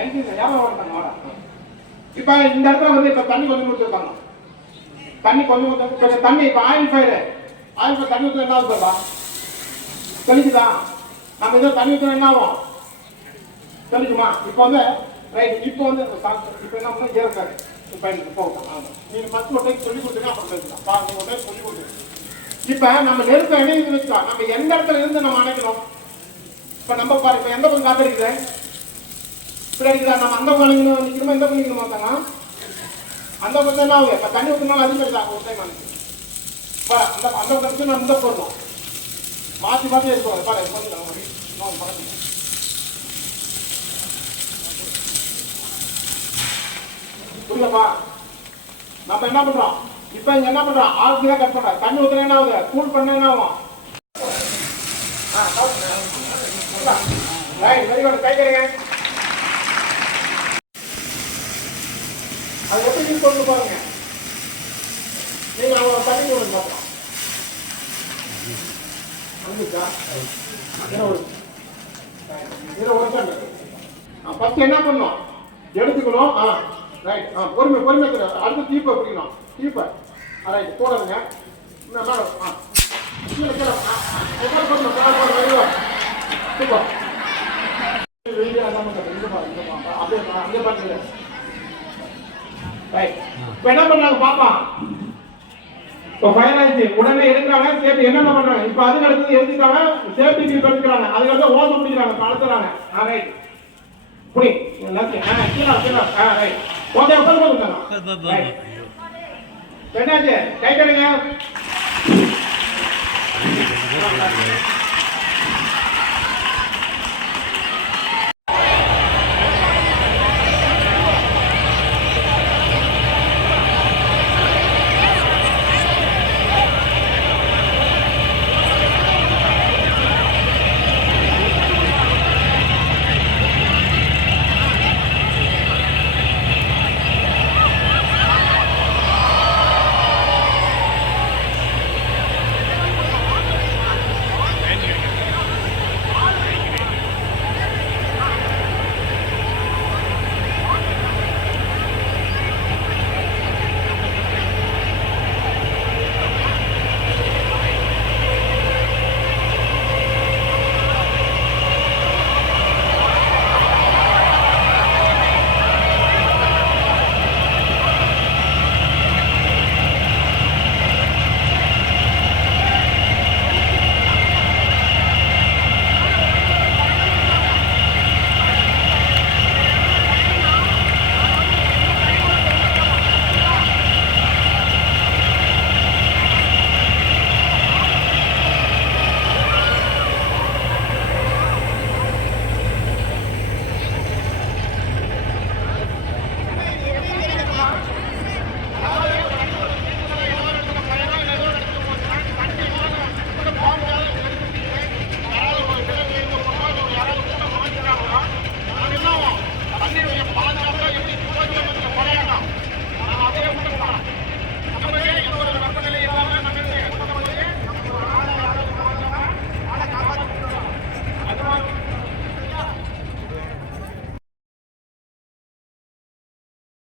LPG ஞாபகம் வரட்டாங்க வாடா. இப்போ இந்த இடத்துல வந்து இப்போ தண்ணி கொஞ்சம் ஊற்றிருக்காங்க. தண்ணி கொஞ்சம் கொஞ்சம் தண்ணி இப்போ ஆயில் ஃபயர் தண்ணி ஊற்ற என்ன ஆகுதுப்பா? தெளிக்குதா? நம்ம ஏதோ தண்ணி ஊற்ற என்ன ஆகும்? தெளிக்குமா? இப்போ வந்து ரைட். இப்போ வந்து இப்போ என்ன பண்ணணும்? ஏற்காரு இப்போ போகலாம். நீங்கள் ஃபஸ்ட் ஒரு டைம் சொல்லி கொடுத்துருங்க, அப்புறம் தெரிஞ்சுக்கலாம். பாருங்க, ஒரு டைம் சொல்லி கொடுத்துருங்க. இப்போ நம்ம நெருப்பை இணைந்து வச்சுக்கலாம். நம்ம எந்த இடத்துல இருந்து நம்ம அணைக்கணும்? இப்போ நம்ம பாரு, இப்போ எந்த பக்கம் காத்திருக்குது? இப்படி அடிக்குதா? நம்ம அந்த பக்கம் நிற்கணுமா, எந்த பக்கம் நிற்கணுமா? தாங்க அந்த பக்கம் என்ன ஆகுது? இப்போ தண்ணி ஊற்றினாலும் அதிகம் இருக்காங்க. ஒரு டைம் அனுப்பி பாரு, அந்த அந்த பக்கம் நம்ம இந்த போடணும். மாற்றி மாற்றி எடுத்துவாங்க. பாரு பக்கத்தில் புரியலப்பா? நம்ம என்ன பண்றோம்? இப்ப இங்க என்ன பண்றோம்? ஆளுக்கு தான் கட் பண்றோம். தண்ணி ஊத்துனா என்ன ஆகுது? கூல் பண்ண என்ன ஆகும்? Right, very good. கை கழுங்க. அது எப்படி யூஸ் பண்ணு பாருங்க. நீங்க அவங்க தண்ணி போடுங்க பாருங்க. வந்துச்சா? ஃபர்ஸ்ட் என்ன பண்ணணும்? எடுத்துக்கணும். ரைட். பொறுமை பொறுமை. அடுத்து தீப்பை பிடிக்கணும். தீப்பை ரைட் போடுங்க. மேடம் கீழே கீழே போடணும். சூப்பர். வெளியே அப்படியே அங்கே பார்த்துங்க. ரைட். இப்போ என்ன பண்ணுறாங்க பாப்பா? இப்போ ஃபயர் ஆயிடுச்சு. உடனே எடுக்கிறாங்க. சேஃப்டி என்னென்ன பண்ணுறாங்க? இப்போ அதுக்கு அடுத்தது எடுத்துக்கிறாங்க. சேஃப்டி டீப் எடுக்கிறாங்க. அதுக்கு அடுத்து ஓசம் பிடிக்கிறாங்க. கலத்துறாங்க. ரைட். புடி கீழே கீழே. ரைட். ஓகே, உட்காந்து என்னாச்சு? கை கழுங்க.